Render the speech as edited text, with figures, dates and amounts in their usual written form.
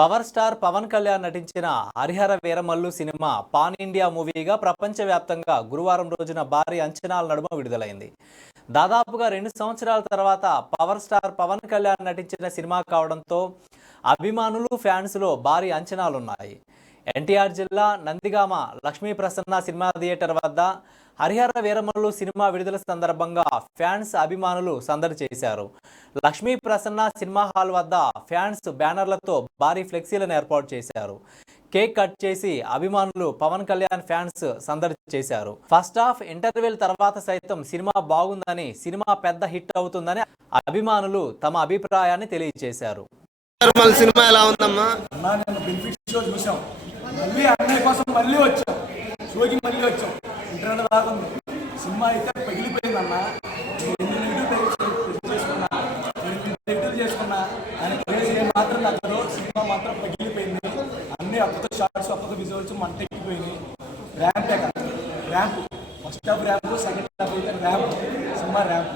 Power star Pawan Kalyan నటించిన Hari Hara Veera Mallu cinema pan India మూవీగా ప్రపంచవ్యాప్తంగా గురువారం రోజున భారీ అంచనాల నడుమ విడుదలైంది. దాదాపుగా 2 సంవత్సరాల తర్వాత పవర్ స్టార్ పవన్ కళ్యాణ్ నటించిన సినిమా కావడంతో అభిమానులు, ఫ్యాన్స్లో భారీ అంచనాలున్నాయి. ఎన్టీఆర్ జిల్లా నందిగామ లక్ష్మీ ప్రసన్న సినిమా థియేటర్ వద్ద హరిహర వీరమల్లు సినిమా విడుదల సందర్భంగా ఫ్యాన్స్, అభిమానులు సందడి చేశారు. లక్ష్మీ ప్రసన్న సినిమా హాల్ వద్ద ఫ్యాన్స్ బ్యానర్లతో భారీ ఫ్లెక్సీలను ఏర్పాటు చేశారు. కేక్ కట్ చేసి అభిమానులు పవన్ కళ్యాణ్ ఫ్యాన్స్ సందడి చేశారు. ఫస్ట్ హాఫ్ ఇంటర్వెల్ తర్వాత సైతం సినిమా బాగుందని, సినిమా పెద్ద హిట్ అవుతుందని అభిమానులు తమ అభిప్రాయాన్ని తెలియజేశారు. సినిమా ఎలా ఉందమ్మా? మళ్ళీ అన్నయ్య కోసం మళ్ళీ వచ్చాం, షోకి మళ్ళీ వచ్చాం. ఇంటర్నెట్ దాకా సినిమా అయితే పగిలిపోయిందన్న. ఎన్ని నెగిటివ్ చేసుకున్నా ఆయన క్రేజ్ మాత్రం అక్కడ సినిమా మాత్రం పగిలిపోయింది. అన్ని అప్పతో షార్ట్స్, అప్పతో విజువల్స్ మంట ఎక్కిపోయినాయి. ర్యాంపే కదా, ramp first half ramp, second half అయితే ర్యాంప్, సినిమా ర్యాంప్.